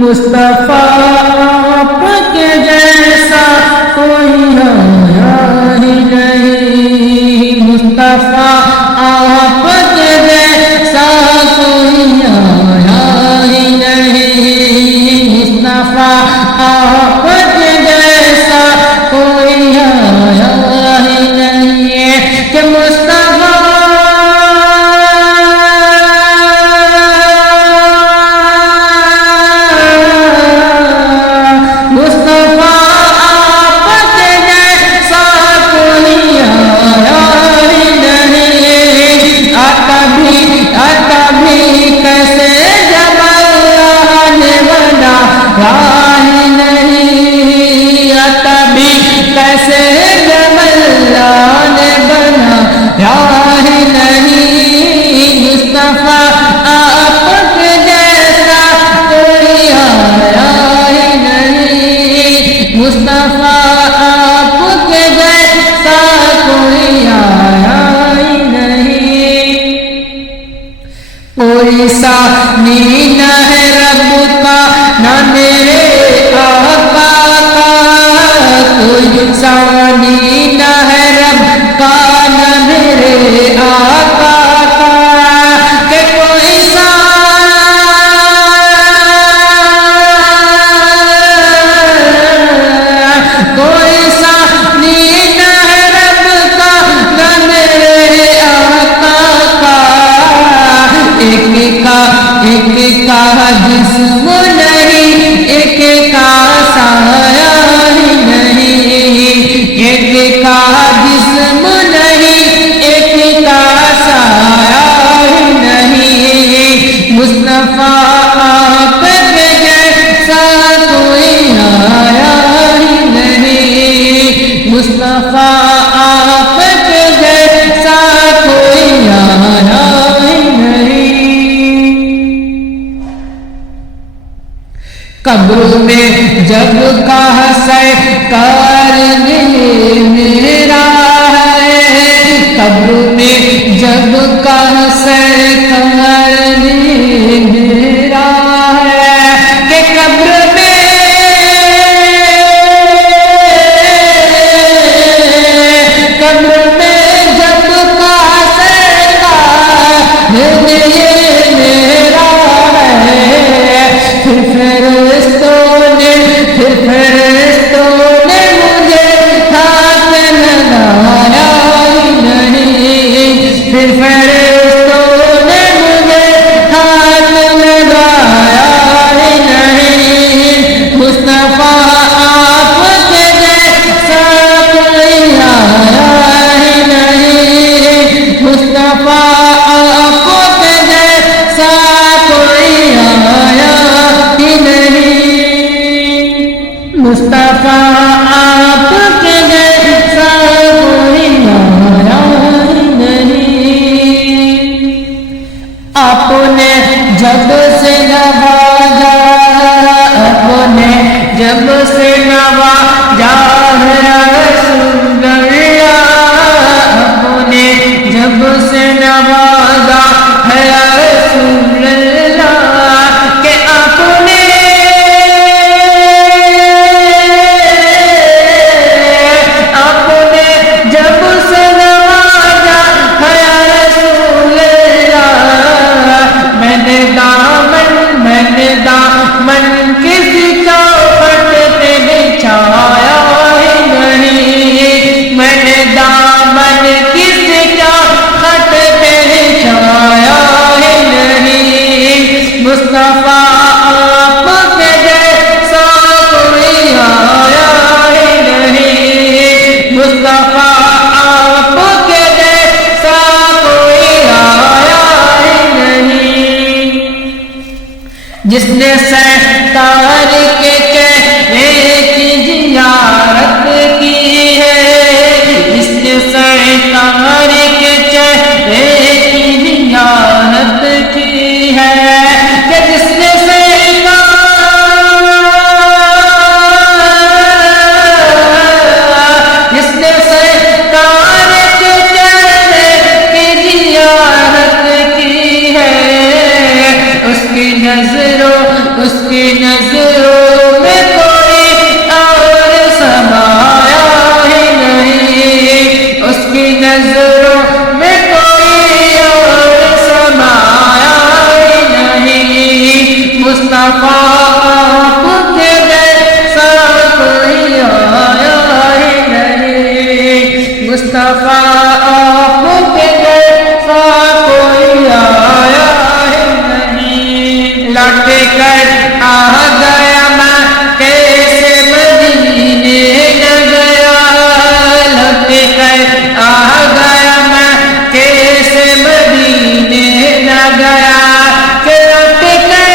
مصطفیٰ آپ کے جیسا کوئی آیا ہی نہیں، مصطفیٰ آپ کے جیسا کوئی آیا ہی نہیں، مصطفیٰ آپ کے جیسا کوئی آیا ہی نہیں کہ مصطفیٰ کوئی ثانی نہ ہے رب کا نہ میرے آقا کا، کوئی ثانی نہ ہے رب کا نہ میرے آقا کا، کہ کوئی ثانی نہ ہے رب کا نہ میرے آقا کا، ایک کا جسم نہیں، ایک کا سایہ ہی نہیں، ایک کا جسم نہیں، ایک کا سایہ ہی نہیں، مصطفیٰ آپ کے جیسا کوئی آیا ہی نہیں، مصطفیٰ آپ کے جیسا کوئی آیا ہی نہیں۔ قبر میں جب کہا کرنے میرا ہے، قبر میں جب کہا کرنے میرا ہے، کہ قبر میں جب کہا کرنے میرا ہے، فرشتوں نے مجھے ہاتھ لگایا ہی نہیں، پھر فرشتوں نے مجھے ہاتھ لگایا ہی نہیں، مصطفیٰ آپ کے جیسا کوئی آیا ہی نہیں، مصطفیٰ آپ کے جیسا کوئی آیا ہی نہیں، مصطفیٰ آپ کے جیسا کوئی آیا ہی نہیں۔ آپ نے جب سے نوازا، آپ نے جب سے نوازا رسول اللہ، آپ نے جب سے نوازا رسول اللہ، کہ آپ نے جب سے نوازا رسول اللہ، میں نے دامن کسی چوکھٹ پہ بچھایا ہی نہیں، میں نے دامن کسی چوکھٹ پہ بچھایا ہی نہیں، مصطفیٰ آپ کے جیسا کوئی آیا ہی نہیں، مصطفیٰ آپ کے جیسا کوئی آیا ہی نہیں، جس نے ستار کے چہرے کی زیارت کی ہے، جس نے ستار کے چہرے کی زیارت کی ہے، کہ جس نے اس کی کی نظروں میں کوئی اور سمایا ہی نہیں، اس کی نظروں میں کوئی اور سمایا ہی نہیں، مصطفیٰ آپ کے جیسا کوئی آیا ہی نہیں، مصطفیٰ آپ کے جیسا کوئی آیا ہی نہیں۔ لوٹ کر آ گیا میں کیسے مدینے نہ گیا، لوٹ کر آ گیا میں کیسے مدینے نہ گیا، کہ لوٹ کر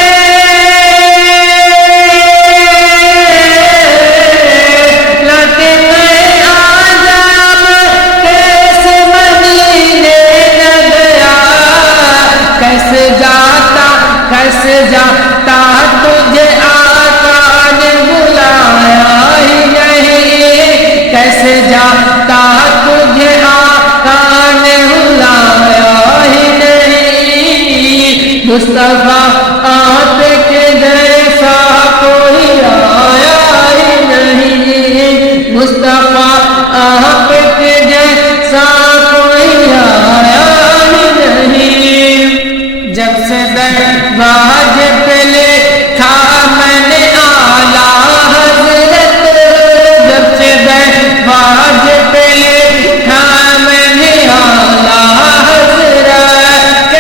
آ گیا میں کیسے مدینے نہ گیا، کیسے جاتا تجھے آقا نے بلایا ہی نہیں، کیسے جاتا تجھے آقا نے بلایا ہی نہیں، مصطفیٰ آپ کے جیسا کوئی آیا ہی نہیں، مصطفیٰ آپ کے جیسا کوئی آیا ہی نہیں۔ جب سے درباج پہ لکھا میں نے اعلیٰ حضرت، جب سے درباج پہ لکھا میں نے اعلیٰ حضرت، کہ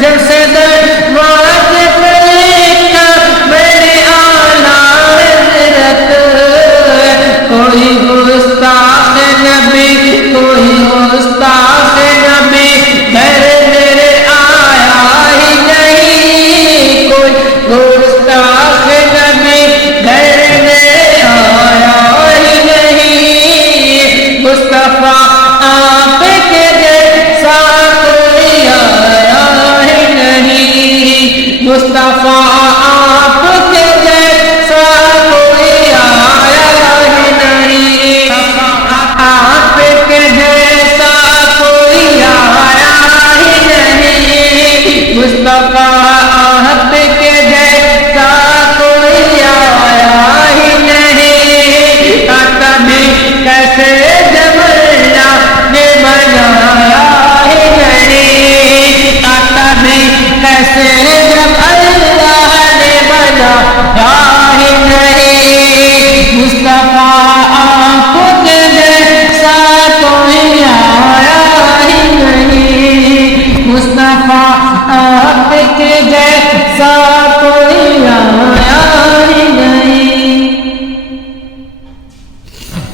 جب سے درباج پہ لکھا میں نے اعلیٰ حضرت، کوئی گستاخ نبی کوئی گستاخ نبی گھر میرے آیا ہی نہیں، کوئی گستاخ نبی گھر میرے آیا ہی نہیں، مصطفیٰ آپ کے جیسا کوئی آیا ہی نہیں، مصطفیٰ آپ کے جیسا کوئی آیا ہی نہیں، آپ کے جیسا کوئی آیا ہی نہیں، مصطفیٰ آپ کے جیسا کوئی آیا ہی نہیں، کبھی کیسے جب اللہ نے بنایا ہی نہیں، کبھی کیسے جب اللہ نے بنایا ہی نہیں، مصطفیٰ آپ کے جیسا کوئی آیا ہی نہیں، مصطفیٰ آپ کے